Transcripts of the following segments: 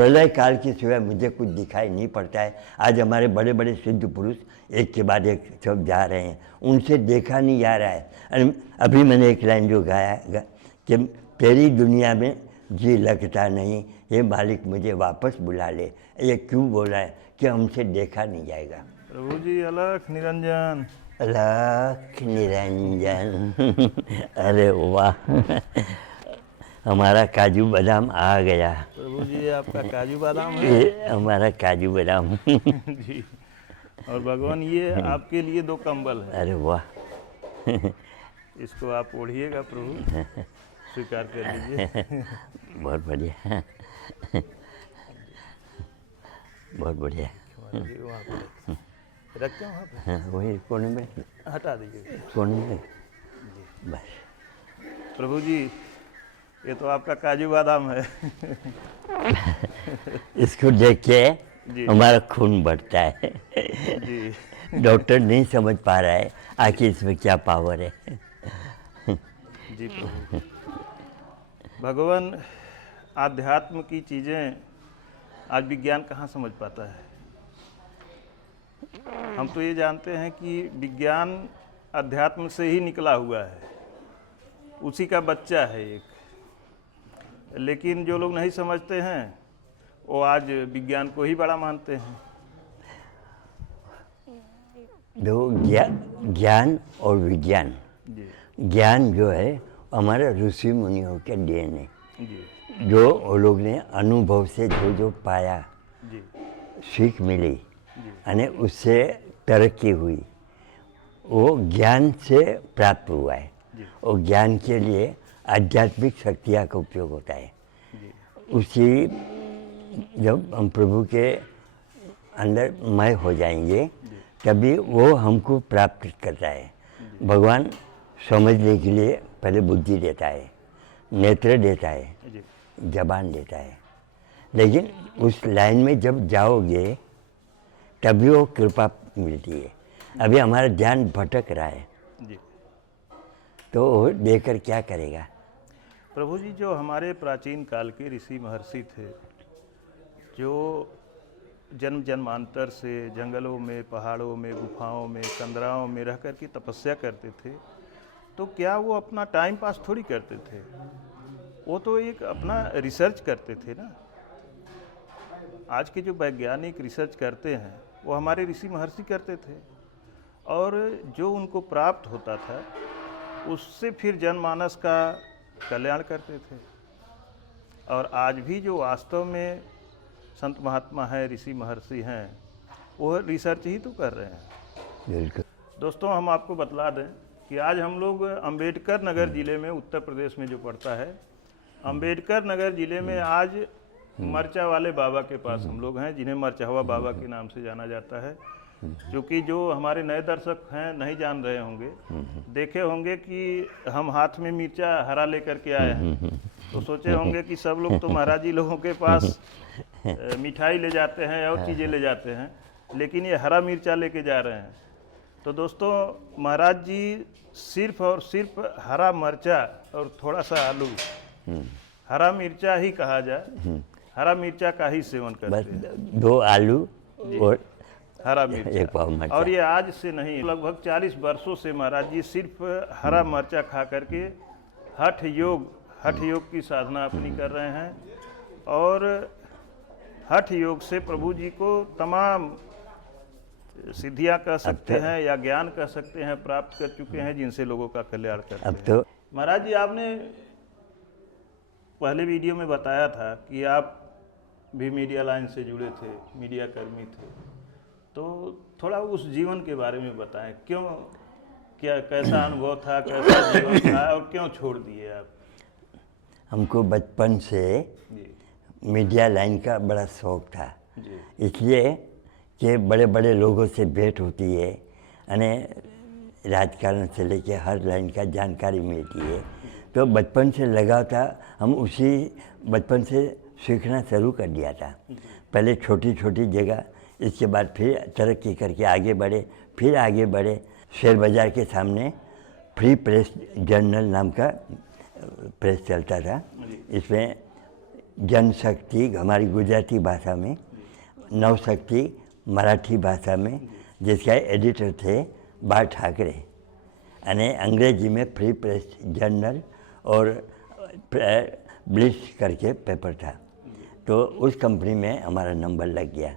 प्रलय काल के सिवाय मुझे कुछ दिखाई नहीं पड़ता है। आज हमारे बड़े बड़े सिद्ध पुरुष एक के बाद एक सब जा रहे हैं, उनसे देखा नहीं जा रहा है। अभी मैंने एक लाइन जो गाया कि तेरी दुनिया में जी लगता नहीं, ये मालिक मुझे वापस बुला ले। ये क्यों बोला है कि हमसे देखा नहीं जाएगा। प्रभु जी अलख निरंजन। अलख निरंजन। अरे वाह, हमारा काजू बादाम आ गया। प्रभु जी आपका काजू बादाम है। ये हमारा काजू बादाम। जी, और भगवान ये आपके लिए 2 कंबल है। अरे वाह, इसको आप ओढ़िएगा प्रभु, स्वीकार कर लीजिए। बहुत बढ़िया, बहुत बढ़िया। वहाँ पे रखते हैं, वहाँ पे हाँ, वही कोने में हटा दीजिए। कोने में बस। प्रभु जी ये तो आपका काजू बादाम है। इसको देख के जी। हमारा खून बढ़ता है। जी डॉक्टर नहीं समझ पा रहा है आखिर इसमें क्या पावर है। जी प्रभु, भगवान आध्यात्म की चीज़ें आज विज्ञान कहाँ समझ पाता है। हम तो ये जानते हैं कि विज्ञान अध्यात्म से ही निकला हुआ है, उसी का बच्चा है एक। लेकिन जो लोग नहीं समझते हैं वो आज विज्ञान को ही बड़ा मानते हैं। दो ज्ञान और विज्ञान। जी ज्ञान जो है हमारे ऋषि मुनियों के डीएनए, जी जो वो लोग ने अनुभव से जो जो पाया, जी सीख मिली, जी यानी उससे तरक्की हुई, वो ज्ञान से प्राप्त हुआ है। जी और ज्ञान के लिए आध्यात्मिक शक्तियाँ का उपयोग होता है। जी उसी जब हम प्रभु के अंदर मय हो जाएंगे तभी वो हमको प्राप्त करता है। भगवान समझने के लिए पहले बुद्धि देता है, नेत्र देता है, जी जबान देता है, लेकिन उस लाइन में जब जाओगे तभी वो कृपा मिलती है। अभी हमारा ध्यान भटक रहा है जी तो वो देकर क्या करेगा। प्रभु जी जो हमारे प्राचीन काल के ऋषि महर्षि थे, जो जन्म जन्मांतर से जंगलों में, पहाड़ों में, गुफाओं में, कंदराओं में रह कर के तपस्या करते थे, तो क्या वो अपना टाइम पास थोड़ी करते थे, वो तो एक अपना रिसर्च करते थे ना। आज के जो वैज्ञानिक रिसर्च करते हैं वो हमारे ऋषि महर्षि करते थे, और जो उनको प्राप्त होता था उससे फिर जनमानस का कल्याण करते थे। और आज भी जो वास्तव में संत महात्मा है, ऋषि महर्षि हैं, वो रिसर्च ही तो कर रहे हैं। बिल्कुल। दोस्तों हम आपको बतला दें कि आज हम लोग अंबेडकर नगर ज़िले में, उत्तर प्रदेश में जो पड़ता है, अंबेडकर नगर ज़िले में आज मरचा वाले बाबा के पास हम लोग हैं, जिन्हें मरचावा बाबा के नाम से जाना जाता है। क्योंकि जो हमारे नए दर्शक हैं नहीं जान रहे होंगे, देखे होंगे कि हम हाथ में मिर्चा हरा लेकर के आए हैं, तो सोचे होंगे कि सब लोग तो महाराज जी लोगों के पास मिठाई ले जाते हैं और चीज़ें ले जाते हैं, लेकिन ये हरा मिर्चा लेके जा रहे हैं। तो दोस्तों महाराज जी सिर्फ और सिर्फ हरा मिर्चा और थोड़ा सा आलू, हरा मिर्चा ही कहा जाए, हरा मिर्चा का ही सेवन करते हैं। 2 आलू और हरा एक मिर्चा। पाव मिर्चा। और ये आज से नहीं, लगभग 40 वर्षों से महाराज जी सिर्फ हरा मिर्चा खा करके हठ योग की साधना अपनी कर रहे हैं। और हठ योग से प्रभु जी को तमाम सिद्धियां कह सकते हैं या ज्ञान कह सकते हैं प्राप्त कर चुके हैं, जिनसे लोगों का कल्याण करते अब हैं। तो महाराज जी आपने पहले वीडियो में बताया था कि आप भी मीडिया लाइन से जुड़े थे, मीडिया कर्मी थे, तो थोड़ा उस जीवन के बारे में बताएं। क्यों, क्या कैसा अनुभव था, कैसा जीवन था और क्यों छोड़ दिए आप? हमको बचपन से जी मीडिया लाइन का बड़ा शौक था, जी इसलिए कि बड़े बड़े लोगों से भेंट होती है, यानी राजकारण से लेके हर लाइन का जानकारी मिलती है। तो बचपन से लगा था, हम उसी बचपन से सीखना शुरू कर दिया था। पहले छोटी छोटी जगह, इसके बाद फिर तरक्की करके आगे बढ़े, फिर आगे बढ़े। शेयर बाज़ार के सामने फ्री प्रेस जर्नल नाम का प्रेस चलता था, इसमें जनशक्ति हमारी गुजराती भाषा में, नवशक्ति मराठी भाषा में, जिसका एडिटर थे बाल ठाकरे, અને अंग्रेजी में फ्री प्रेस जर्नल और ब्लिट्स करके पेपर था। तो उस कंपनी में हमारा नंबर लग गया।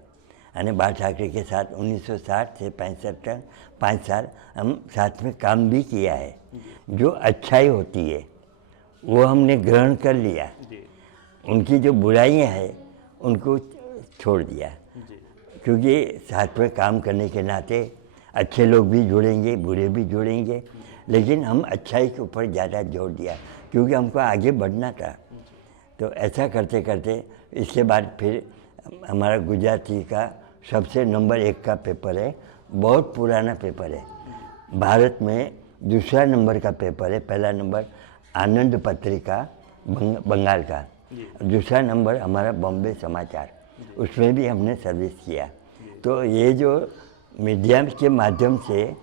અને बाल ठाकरे के साथ 1960 से 65 तक 5 साल हम साथ में काम भी किया है। जो अच्छाई होती है वो हमने ग्रहण कर लिया, उनकी जो बुराइयां हैं उनको छोड़ दिया, क्योंकि साथ में काम करने के नाते अच्छे लोग भी जुड़ेंगे, बुरे भी जुड़ेंगे, लेकिन हम अच्छाई के ऊपर ज़्यादा जोर दिया क्योंकि हमको आगे बढ़ना था। तो ऐसा करते करते इसके बाद फिर हमारा गुजराती का सबसे नंबर 1 का पेपर है, बहुत पुराना पेपर है, भारत में दूसरा नंबर का पेपर है। पहला नंबर आनंद पत्रिका बंगाल का, दूसरा नंबर हमारा बॉम्बे समाचार, उसमें भी हमने सर्विस किया। तो ये जो मीडिया के माध्यम से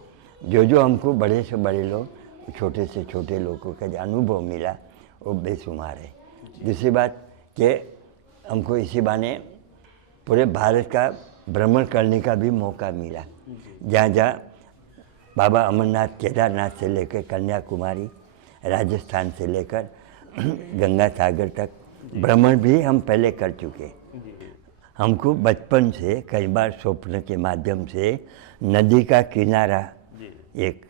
जो हमको बड़े से बड़े लोग, छोटे से छोटे लोगों का जो अनुभव मिला वो बेशुमार है। दूसरी बात कि हमको इसी बहाने पूरे भारत का भ्रमण करने का भी मौका मिला, जहाँ जहाँ बाबा अमरनाथ, केदारनाथ से लेकर कन्याकुमारी, राजस्थान से लेकर गंगा सागर तक भ्रमण भी हम पहले कर चुके। हमको बचपन से कई बार स्वप्न के माध्यम से नदी का किनारा एक,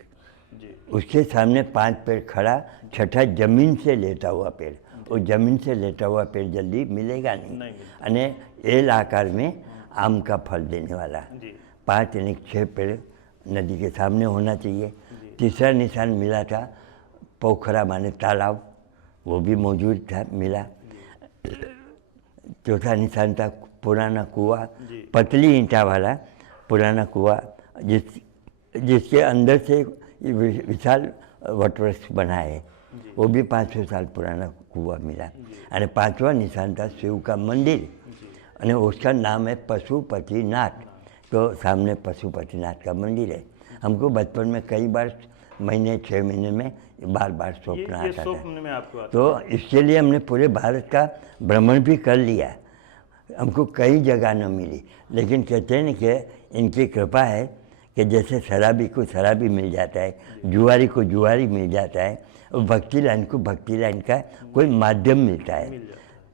उसके सामने 5 पेड़ खड़ा, छठा जमीन से लेटा हुआ पेड़, वो जमीन से लेटा हुआ पेड़ जल्दी मिलेगा नहीं, अने एल आकार में आम का फल देने वाला 5 यानी 6 पेड़ नदी के सामने होना चाहिए। तीसरा निशान मिला था पोखरा माने तालाब, वो भी मौजूद था, मिला। चौथा निशान था पुराना कुआं, पतली ईंटा वाला पुराना कुआं, जिसके अंदर से विशाल वटवृक्ष बना है, वो भी 500 साल पुराना कुआं मिला। और 5वां निशान था शिव का मंदिर, और उसका नाम है पशुपतिनाथ। तो सामने पशुपतिनाथ का मंदिर है। हमको बचपन में कई बार महीने 6 महीने में बार बार स्वप्न आता था। तो इसके लिए हमने पूरे भारत का भ्रमण भी कर लिया। हमको कई जगह न मिली, लेकिन कहते हैं ना कि इनकी कृपा है कि जैसे शराबी को शराबी मिल जाता है, जुआरी को जुआरी मिल जाता है, और भक्ति लाइन को भक्ति लाइन का कोई माध्यम मिलता है।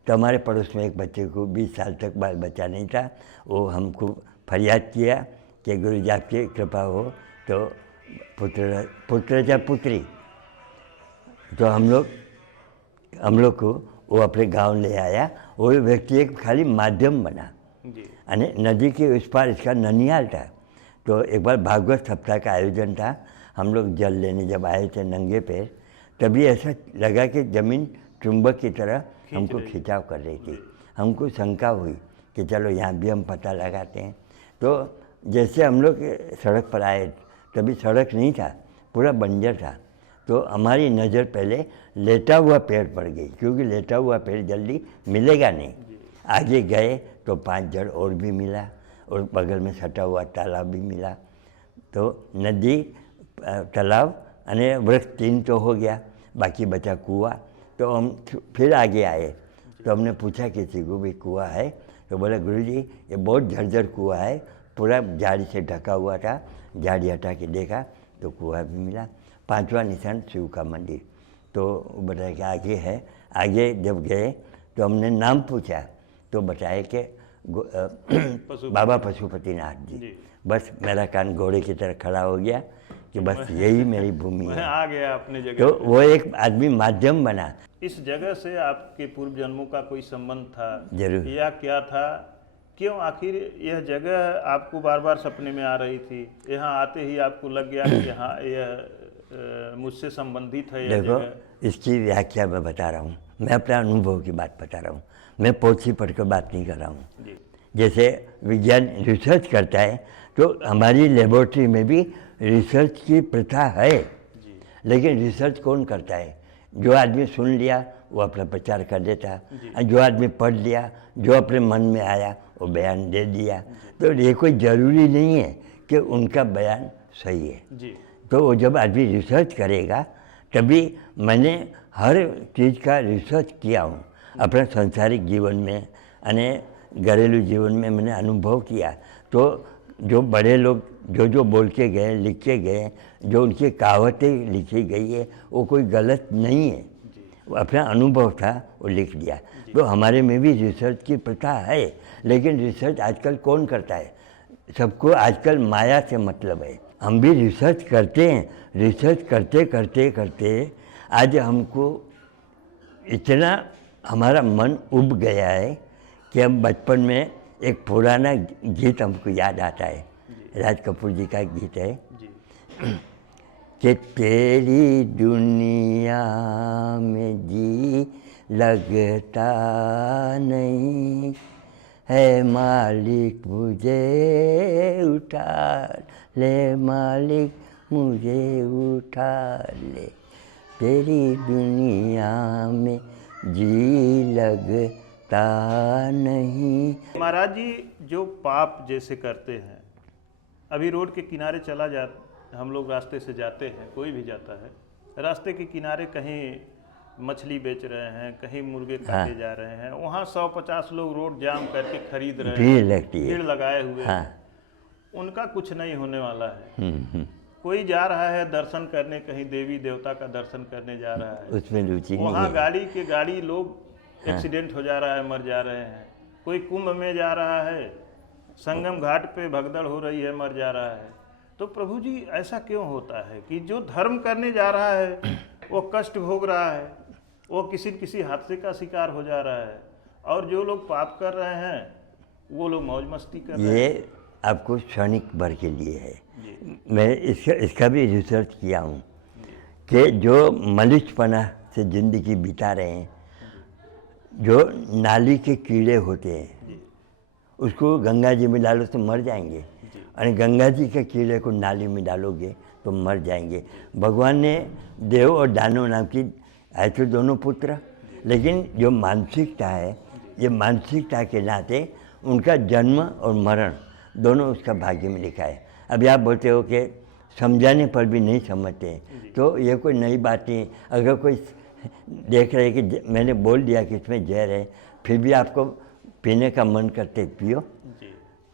तो हमारे पड़ोस में एक बच्चे को 20 साल तक बाल बच्चा नहीं था, वो हमको फरियाद किया कि गुरु जी आपकी कृपा हो तो पुत्र या पुत्री। तो हम लोग को वो अपने गांव ले आया। वो व्यक्ति एक खाली माध्यम बना, यानी नदी के उस पार इसका ननिहाल था। तो एक बार भागवत सप्ताह का आयोजन था, हम लोग जल लेने जब आए थे नंगे पैर, तभी ऐसा लगा कि ज़मीन चुंबक की तरह हमको खिंचाव कर रही थी। हमको शंका हुई कि चलो यहाँ भी हम पता लगाते हैं। तो जैसे हम लोग सड़क पर आए, तभी सड़क नहीं था, पूरा बंजर था। तो हमारी नज़र पहले लेटा हुआ पेड़ पड़ गई, क्योंकि लेटा हुआ पेड़ जल्दी मिलेगा नहीं। आगे गए तो 5 जड़ और भी मिला, और बगल में सटा हुआ तालाब भी मिला। तो नदी, तालाब अने वृक्ष 3 तो हो गया, बाकी बचा कुआं। तो हम फिर आगे आए, तो हमने पूछा किसी को भी कुआं है, तो बोला गुरुजी ये बहुत झरझर कुआं है, पूरा झाड़ी से ढका हुआ था, झाड़ी हटा के देखा तो कुआं भी मिला। 5वां निशान शिव का मंदिर। तो बताया कि आगे है। आगे जब गए तो हमने नाम पूछा तो बताया कि बाबा पशुपतिनाथ जी। बस मेरा कान घोड़े की तरह खड़ा हो गया कि बस यही मेरी भूमि है, आ गया अपने जगह। तो वो एक आदमी माध्यम बना। इस जगह से आपके पूर्व जन्मों का कोई संबंध था जरूर, या क्या था? क्यों आखिर यह जगह आपको बार बार सपने में आ रही थी? यहाँ आते ही आपको लग गया कि हाँ यह मुझसे संबंधित है यह देखो जगह? इसकी व्याख्या मैं बता रहा हूँ, मैं अपने अनुभव की बात बता रहा हूँ, मैं पोथी पढ़कर बात नहीं कर रहा हूँ। जैसे विज्ञान रिसर्च करता है तो हमारी लेबोरेटरी में भी रिसर्च की प्रथा है, लेकिन रिसर्च कौन करता है? जो आदमी सुन लिया वो अपना प्रचार कर देता, और जो आदमी पढ़ लिया, जो अपने मन में आया वो बयान दे दिया। तो ये कोई ज़रूरी नहीं है कि उनका बयान सही है। तो वो जब आदमी रिसर्च करेगा, तभी मैंने हर चीज़ का रिसर्च किया हूँ, अपना सांसारिक जीवन में અને घरेलू जीवन में मैंने अनुभव किया। तो जो बड़े लोग जो जो बोल के गए, लिख के गए, जो उनकी कहावतें लिखी गई है वो कोई गलत नहीं है, वो अपना अनुभव था वो लिख दिया। तो हमारे में भी रिसर्च की प्रथा है, लेकिन रिसर्च आजकल कौन करता है? सबको आजकल माया से मतलब है। हम भी रिसर्च करते हैं, रिसर्च करते करते करते आज हमको इतना हमारा मन उब गया है कि हम बचपन में एक पुराना गीत हमको याद आता है, राज कपूर जी का गीत है कि तेरी दुनिया में जी लगता नहीं है, मालिक मुझे उठा ले, मालिक मुझे उठा ले, तेरी दुनिया में जी लगता नहीं। महाराज जी, जो पाप जैसे करते हैं, अभी रोड के किनारे चला जा, हम लोग रास्ते से जाते हैं, कोई भी जाता है, रास्ते के किनारे कहीं मछली बेच रहे हैं, कहीं मुर्गे काटे जा रहे हैं, वहाँ 150 लोग रोड जाम करके खरीद रहे हैं, भीड़ लगती है, भीड़ लगाए हुए हैं। उनका कुछ नहीं होने वाला है। कोई जा रहा है दर्शन करने, कहीं देवी देवता का दर्शन करने जा रहा है, उसमें रुचि नहीं वहाँ है। गाड़ी लोग एक्सीडेंट हो जा रहा है, मर जा रहे हैं। कोई कुंभ में जा रहा है, संगम घाट पे भगदड़ हो रही है, मर जा रहा है। तो प्रभु जी ऐसा क्यों होता है कि जो धर्म करने जा रहा है वो कष्ट भोग रहा है, वो किसी हादसे का शिकार हो जा रहा है, और जो लोग पाप कर रहे हैं वो लोग मौज मस्ती कर रहे हैं। ये आपको क्षणिक भर के लिए है। मैं इसका भी रिसर्च किया हूँ कि जो मलिष्पना से ज़िंदगी बिता रहे हैं, जो नाली के कीड़े होते हैं, उसको गंगा जी में डालो तो मर जाएंगे, और गंगा जी के कीड़े को नाली में डालोगे तो मर जाएंगे। भगवान ने देव और दानव नाम की है तो दोनों पुत्र, लेकिन जो मानसिकता है, ये मानसिकता के नाते उनका जन्म और मरण दोनों उसका भाग्य में लिखा है। अभी आप बोलते हो कि समझाने पर भी नहीं समझते हैं, तो ये कोई नई बात नहीं। अगर कोई देख रहे कि मैंने बोल दिया कि इसमें जहर है, फिर भी आपको पीने का मन करते पियो।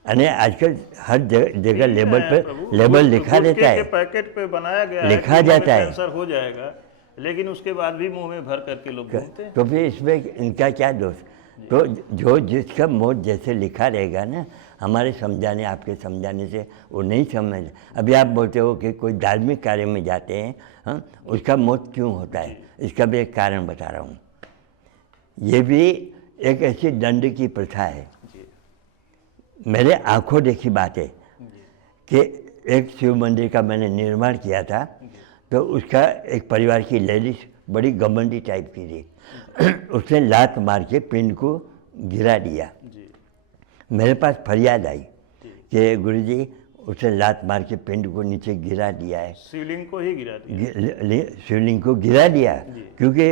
अने आजकल हर जगह लेबल लिखा रहता है, पैकेट पे बनाया गया लिखा जाता है, कैंसर हो जाएगा, लेकिन उसके बाद भी मुंह में भर करके लोग घूमते हैं। तो फिर इसमें इनका क्या दोष? तो जो जिसका मौत जैसे लिखा रहेगा ना, हमारे समझाने आपके समझाने से वो नहीं समझ। अभी आप बोलते हो कि कोई धार्मिक कार्य में जाते हैं, हाँ, उसका मौत क्यों होता है, इसका भी एक कारण बता रहा हूँ। ये भी एक ऐसी दंड की प्रथा है, मेरे आंखों देखी बात है कि एक शिव मंदिर का मैंने निर्माण किया था, तो उसका एक परिवार की लेडीज बड़ी घमंडी टाइप की थी, उसने लात मार के पिंड को गिरा दिया। मेरे पास फरियाद आई कि गुरुजी उसने लात मार के पिंड को नीचे गिरा दिया है। शिवलिंग को ही गिरा दिया, शिवलिंग को गिरा दिया, क्योंकि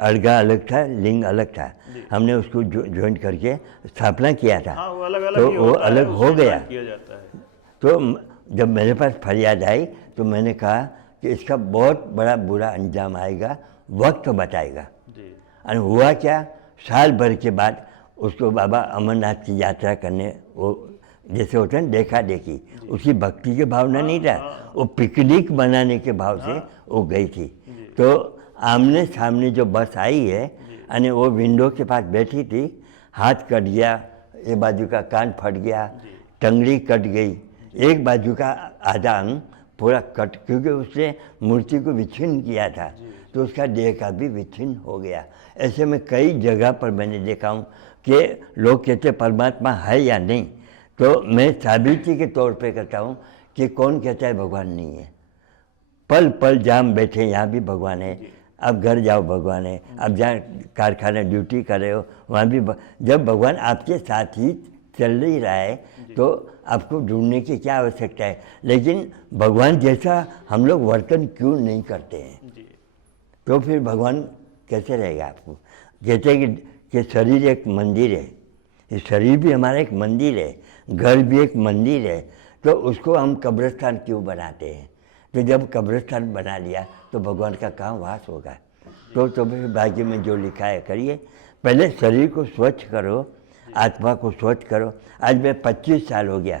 अर्घा अलग था, लिंग अलग था। हमने उसको ज्वाइंट करके स्थापना किया था। हाँ, वो अलग तो वो अलग हो गया। किया जाता है। तो जब मेरे पास फरियाद आई तो मैंने कहा कि इसका बहुत बड़ा बुरा अंजाम आएगा, वक्त बताएगा। और हुआ क्या, साल भर के बाद उसको बाबा अमरनाथ की यात्रा करने, वो जैसे होता है देखा देखी, उसकी भक्ति के भावना नहीं था, वो पिकनिक मनाने के भाव से वो गई थी। तो आमने सामने जो बस आई है, और वो विंडो के पास बैठी थी, हाथ कट गया, एक बाजू का कान फट गया, टंगड़ी कट गई, एक बाजू का आधा अंग पूरा कट, क्योंकि उसने मूर्ति को विच्छिन्न किया था, तो उसका देह का भी विच्छिन्न हो गया। ऐसे में कई जगह पर मैंने देखा हूँ कि लोग कहते परमात्मा है या नहीं, तो मैं साबिती के तौर पे कहता हूँ कि कौन कहता है भगवान नहीं है। पल पल जाम बैठे, यहाँ भी भगवान है, अब घर जाओ भगवान है, अब जहाँ कारखाना ड्यूटी कर रहे हो वहाँ भी जब भगवान आपके साथ ही चल ही रहा है, तो आपको ढूंढने की क्या आवश्यकता है। लेकिन भगवान जैसा हम लोग वर्तन क्यों नहीं करते हैं, तो फिर भगवान कैसे रहेगा आपको। कहते हैं कि शरीर एक मंदिर है, ये शरीर भी हमारा एक मंदिर है, घर भी एक मंदिर है, तो उसको हम कब्रिस्तान क्यों बनाते हैं। तो जब कब्रिस्तान बना लिया तो भगवान का कहाँ वास होगा। तो फिर भाग्य में जो लिखा है करिए। पहले शरीर को स्वच्छ करो, आत्मा को स्वच्छ करो। आज मैं 25 साल हो गया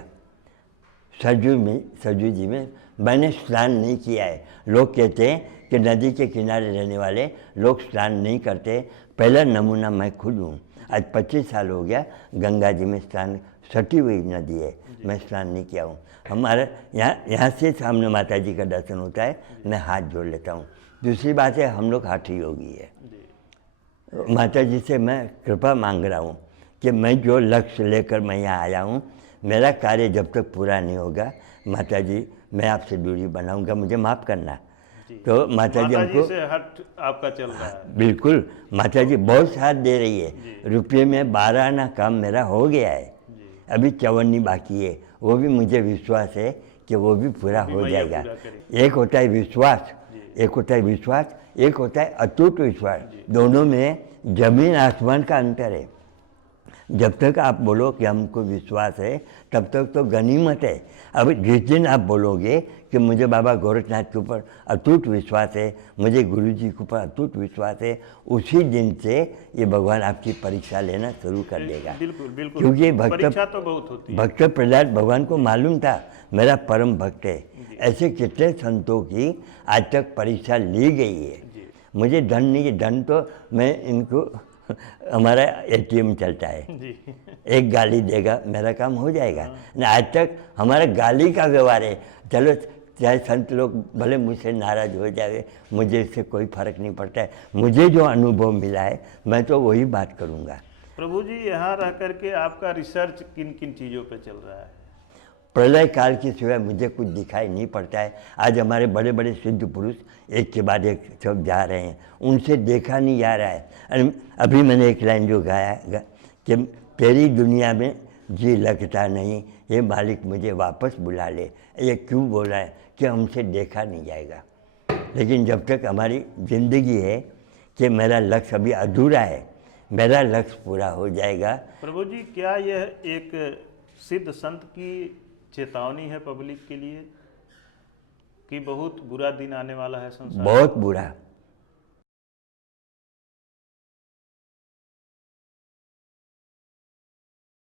सरजू जी में मैंने स्नान नहीं किया है। लोग कहते हैं कि नदी के किनारे रहने वाले लोग स्नान नहीं करते, पहला नमूना मैं खुद हूँ। आज 25 साल हो गया गंगा जी में स्नान, सटी हुई नदी है, मैं स्नान नहीं किया हूँ। हमारे यहाँ से सामने माता जी का दर्शन होता है, मैं हाथ जोड़ लेता हूँ। दूसरी बात है, हम लोग हाथी योगी है। माता जी से मैं कृपा मांग रहा हूँ कि मैं जो लक्ष्य लेकर मैं यहाँ आया हूँ, मेरा कार्य जब तक पूरा नहीं होगा, माता जी मैं आपसे दूरी बनाऊंगा, मुझे माफ़ करना। तो माता जी हमको से हट आपका चल रहा है। बिल्कुल, माता जी बहुत साथ दे रही है। रुपये में 12 आना काम मेरा हो गया है, अभी 54 बाकी है। वो भी मुझे विश्वास है कि वो भी पूरा हो जाएगा। एक होता है विश्वास, एक होता है विश्वास, एक होता है अटूट विश्वास। दोनों में जमीन आसमान का अंतर है। जब तक आप बोलो कि हमको विश्वास है, तब तक तो गनीमत है। अब जिस दिन आप बोलोगे कि मुझे बाबा गोरखनाथ के ऊपर अटूट विश्वास है, मुझे गुरु जी के ऊपर अटूट विश्वास है, उसी दिन से ये भगवान आपकी परीक्षा लेना शुरू कर देगा। बिल्कुल बिल्कुल, क्योंकि परीक्षा तो बहुत होती है। भक्त प्रहलाद भगवान को मालूम था मेरा परम भक्त है। ऐसे कितने संतों की आज तक परीक्षा ली गई है। मुझे धन नहीं, धन तो मैं इनको हमारा एटीएम चलता है, एक गाली देगा मेरा काम हो जाएगा ना। आज तक हमारा गाली का व्यवहार है। चलो चाहे संत लोग भले मुझसे नाराज हो जाए, मुझे इससे कोई फर्क नहीं पड़ता है। मुझे जो अनुभव मिला है मैं तो वही बात करूँगा। प्रभु जी, यहाँ रह करके आपका रिसर्च किन किन चीज़ों पे चल रहा है? प्रलय काल के सिवाय मुझे कुछ दिखाई नहीं पड़ता है। आज हमारे बड़े बड़े सिद्ध पुरुष एक के बाद एक सब जा रहे हैं, उनसे देखा नहीं जा रहा है। अभी मैंने एक लाइन जो गाया कि तेरी दुनिया में जी लगता नहीं, ये मालिक मुझे वापस बुला ले। ये क्यों बोला है कि हमसे देखा नहीं जाएगा। लेकिन जब तक हमारी ज़िंदगी है कि मेरा लक्ष्य अभी अधूरा है, मेरा लक्ष्य पूरा हो जाएगा। प्रभु जी, क्या यह एक सिद्ध संत की चेतावनी है पब्लिक के लिए कि बहुत बुरा दिन आने वाला है संसार? बहुत बुरा।